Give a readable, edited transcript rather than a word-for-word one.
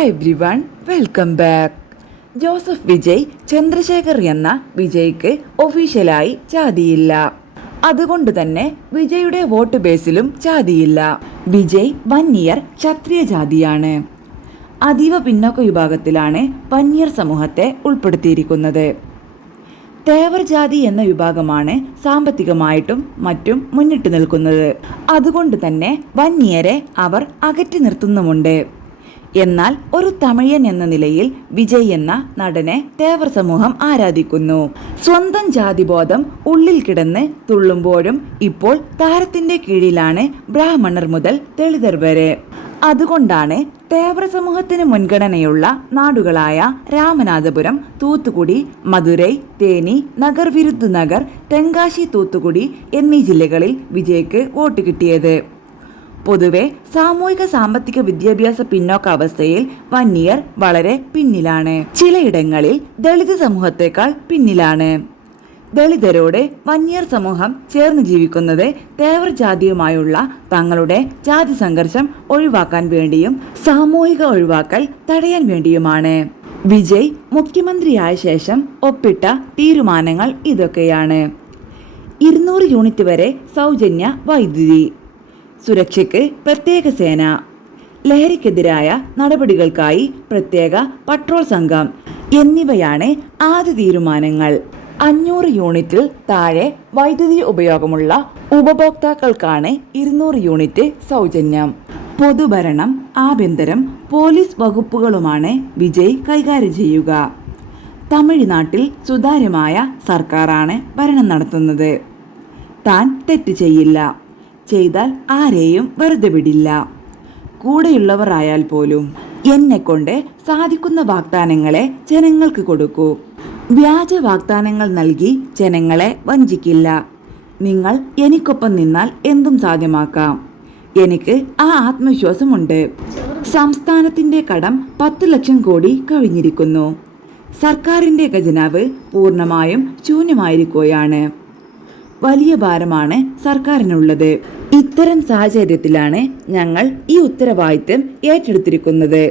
Hi everyone, welcome back. Joseph Vijay Chandrasekhar എന്ന വിജയ്ക്ക് ഒഫീഷ്യലായി ജാതിയില്ല. അതുകൊണ്ട് തന്നെ വിജയുടെ വോട്ട് ബേസിലും ജാതിയില്ല. വിജയ് വന്യർ ക്ഷത്രിയ ജാതിയാണ്. അതീവ പിന്നോക്ക വിഭാഗത്തിലാണ് വന്യർ സമൂഹത്തെ ഉൾപ്പെടുത്തിയിരിക്കുന്നത്. തേവർ ജാതി എന്ന വിഭാഗമാണ് സാമ്പത്തികമായിട്ടും മറ്റും മുന്നിട്ട് നിൽക്കുന്നത്. അതുകൊണ്ട് തന്നെ വന്യരെ അവർ അകറ്റി നിർത്തുന്നുമുണ്ട്. എന്നാൽ ഒരു തമിഴൻ എന്ന നിലയിൽ വിജയ് എന്ന നടനെ തേവർ സമൂഹം ആരാധിക്കുന്നു. സ്വന്തം ജാതിബോധം ഉള്ളിൽ കിടന്ന് തുള്ളുമ്പോഴും ഇപ്പോൾ താരത്തിന്റെ കീഴിലാണ് ബ്രാഹ്മണർ മുതൽ ദളിതർ വരെ. അതുകൊണ്ടാണ് തേവർ സമൂഹത്തിന് മുൻഗണനയുള്ള നാടുകളായ രാമനാഥപുരം, തൂത്തുക്കുടി, മധുരൈ, തേനി, നഗർ വിരുദ്ധ് നഗർ, തെങ്കാശി, തൂത്തുക്കുടി എന്നീ ജില്ലകളിൽ വിജയ്ക്ക് വോട്ട് കിട്ടിയത്. പൊതുവെ സാമൂഹിക സാമ്പത്തിക വിദ്യാഭ്യാസ പിന്നോക്കാവസ്ഥയിൽ വന്യർ വളരെ പിന്നിലാണ്. ചിലയിടങ്ങളിൽ ദളിത് സമൂഹത്തെക്കാൾ പിന്നിലാണ്. ദളിതരോട് വന്യർ സമൂഹം ചേർന്ന് ജീവിക്കുന്നത് തേവർ ജാതിയുമായുള്ള തങ്ങളുടെ ജാതി സംഘർഷം ഒഴിവാക്കാൻ വേണ്ടിയും സാമൂഹിക ഒഴിവാക്കൽ തടയാൻ വേണ്ടിയുമാണ്. വിജയ് മുഖ്യമന്ത്രിയായ ശേഷം ഒപ്പിട്ട തീരുമാനങ്ങൾ ഇതൊക്കെയാണ്. 200 യൂണിറ്റ് വരെ സൗജന്യ വൈദ്യുതി, സുരക്ഷയ്ക്ക് പ്രത്യേക സേന, ലഹരിക്കെതിരായ നടപടികൾക്കായി പ്രത്യേക പട്രോൾ സംഘം എന്നിവയാണ് ആദ്യ തീരുമാനങ്ങൾ. 500 യൂണിറ്റിൽ താഴെ വൈദ്യുതി ഉപയോഗമുള്ള ഉപഭോക്താക്കൾക്കാണ് 200 യൂണിറ്റ് സൗജന്യം. പൊതുഭരണം, ആഭ്യന്തരം, പോലീസ് വകുപ്പുകളുമാണ് വിജയ് കൈകാര്യം ചെയ്യുക. തമിഴ്നാട്ടിൽ സുതാര്യമായ സർക്കാരാണ് ഭരണം നടത്തുന്നത്. താൻ തെറ്റ് ചെയ്യില്ല, ചെയ്താൽ ആരെയും വെറുതെ വിടില്ല. കൂടെയുള്ളവർ ആയാൽ പോലും എന്നെക്കൊണ്ട് സാധിക്കുന്ന വാഗ്ദാനങ്ങളെ ജനങ്ങൾക്ക് കൊടുക്കൂ. വ്യാജ വാഗ്ദാനങ്ങൾ നൽകി ജനങ്ങളെ വഞ്ചിക്കില്ല. നിങ്ങൾ എനിക്കൊപ്പം നിന്നാൽ എന്തും സാധ്യമാക്കാം. എനിക്ക് ആ ആത്മവിശ്വാസമുണ്ട്. സംസ്ഥാനത്തിന്റെ കടം 10 ലക്ഷം കോടി കവിഞ്ഞിരിക്കുന്നു. സർക്കാരിന്റെ ഖജനാവ് പൂർണ്ണമായും ശൂന്യമായിരിക്കുകയാണ്. വലിയ ഭാരമാണ് സർക്കാരിനുള്ളത്. ഇത്തരം സാഹചര്യത്തിലാണ് ഞങ്ങൾ ഈ ഉത്തരവാദിത്തം ഏറ്റെടുത്തിരിക്കുന്നത്.